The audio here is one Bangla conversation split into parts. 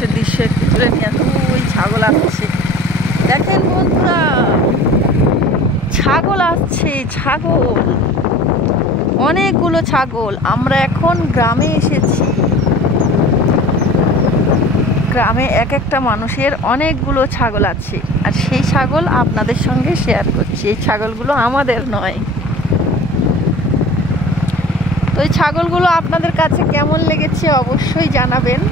চারপাশের দৃশ্য একটু তুলে নিয়ে ওই ছাগল আসছে, দেখেন বন্ধুরা, ছাগল আসছে, ছাগল, অনেকগুলো ছাগল। আমরা এখন গ্রামে এসেছি। গ্রামে এক একটা মানুষের অনেকগুলো ছাগল আছে, আর সেই ছাগল আপনাদের সঙ্গে শেয়ার করছি। এই ছাগলগুলো আমাদের নয়। তো এই ছাগলগুলো আপনাদের কাছে কেমন লেগেছে অবশ্যই জানাবেন।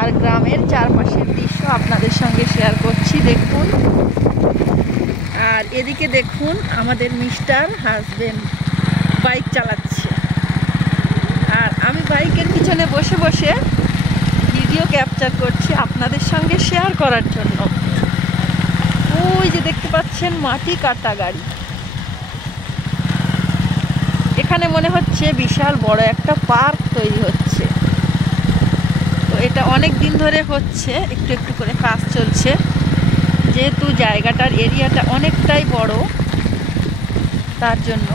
আর গ্রামের চারপাশের দৃশ্য আপনাদের সঙ্গে শেয়ার করছি, দেখুন। আর এদিকে দেখুন আমাদের মিস্টার হাজবেন্ড বাইক চালাচ্ছে, আর আমি বাইকের পিছনে বসে বসে ভিডিও ক্যাপচার করছি আপনাদের সঙ্গে শেয়ার করার জন্য। ওই যে দেখতে পাচ্ছেন মাটি কাটা গাড়ি, এখানে মনে হচ্ছে বিশাল বড় একটা পার্ক তৈরি হচ্ছে। তো এটা অনেক দিন ধরে হচ্ছে, একটু একটু করে কাজ চলছে, যেহেতু জায়গাটার এরিয়াটা অনেকটাই বড়, তার জন্য।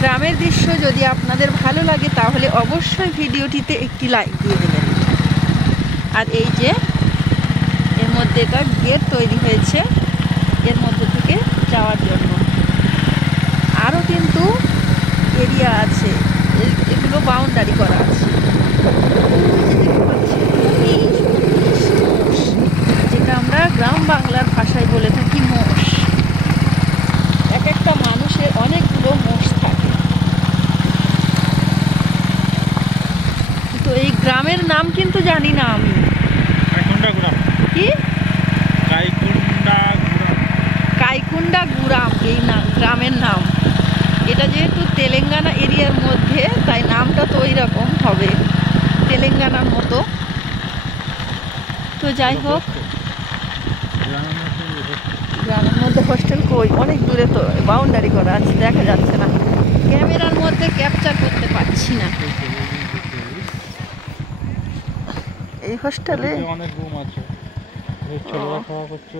গ্রামের দৃশ্য যদি আপনাদের ভালো লাগে তাহলে অবশ্যই ভিডিওটিতে একটি লাইক দিয়ে দেবেন। আর এই যে এর মধ্যে একটা গেট তৈরি হয়েছে এর মধ্যে থেকে যাওয়ার জন্য, আরও কিন্তু এরিয়া আছে, এগুলো বাউন্ডারি করা আছে। যেটা আমরা গ্রাম বাংলার ভাষায় বলে থাকি মোষ। এক একটা মানুষের অনেকগুলো মোষ থাকে। তো এই গ্রামের নাম কিন্তু জানি না আমি। কি? কাইকুন্ডা গুরাম এই গ্রামের নাম। এটা যেহেতু তেলেঙ্গানা এরিয়ার মধ্যে, তাই নামটা তো ওই রকম হবে, তেলেঙ্গানার মতো। তো যাই হোক, গ্রামের মধ্যে হোস্টেল কই, অনেক দূরে, তো বাউন্ডারি করা আছে, দেখা যাচ্ছে না, ক্যামেরার মধ্যে ক্যাপচার করতে পারছি না। এই হোস্টেলে অনেক রুম আছে, ছেলেরা খাওয়া করছে।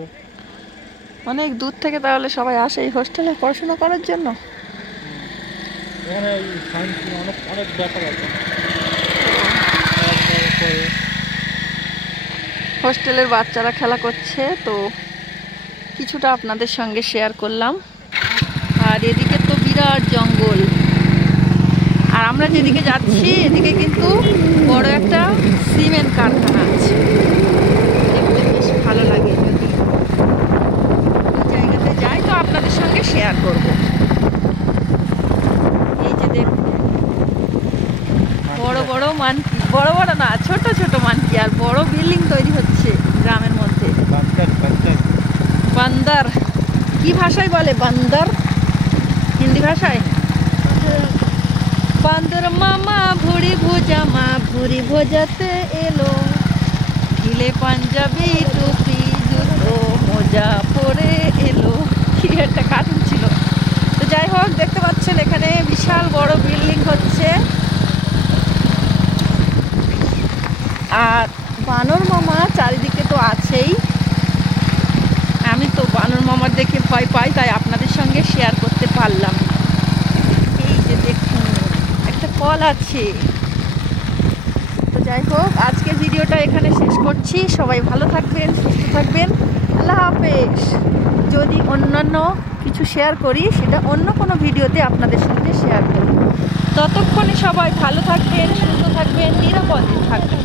অনেক দূর থেকে তাহলে সবাই আসে এই হোস্টেলে পড়াশোনা করার জন্য। হোস্টেলের বাচ্চারা খেলা করছে, তো কিছুটা আপনাদের সঙ্গে শেয়ার করলাম। আর এদিকে তো বিরাট জঙ্গল, আর আমরা যেদিকে যাচ্ছি এদিকে কিন্তু বড় একটা সিমেন্ট কারখানা আছে। দেখতে বেশ ভালো লাগে, যদি এই জায়গাতে যাই তো আপনাদের সঙ্গে শেয়ার করব। এই যে দেখুন বড় বড় মানকি, বড় বড় না, ছোট ছোট মানকি, আর বড় বিল্ডিং তৈরি হচ্ছে গ্রামের মধ্যে। বান্দর কি ভাষায় বলে? বান্দর হিন্দি ভাষায়। বান্দর মামা ভুড়ি ভুজামা ভুড়ি ভোজাতে এলো, ঢিলে পাঞ্জাবি টুপি জুতো মোজা পরে এলো। কি একটা কার্টুন ছিল। তো যাই হোক, দেখতে পাচ্ছেন এখানে বিশাল বড় বিল্ডিং হচ্ছে। আর বানর মামা চারিদিকে তো আছেই। আমি তো বানর মামার দেখে ভয় পাই, তাই আপনাদের সঙ্গে শেয়ার করতে পারলাম। এই যে দেখুন একটা কল আছে। তো যাই হোক, আজকের ভিডিওটা এখানে শেষ করছি। সবাই ভালো থাকবেন, সুস্থ থাকবেন, আল্লাহ হাফেজ। যদি অন্যান্য কিছু শেয়ার করি সেটা অন্য কোনো ভিডিওতে আপনাদের সঙ্গে শেয়ার করব। ততক্ষণে সবাই ভালো থাকবেন, সুস্থ থাকবেন, নিরাপদে থাকবেন।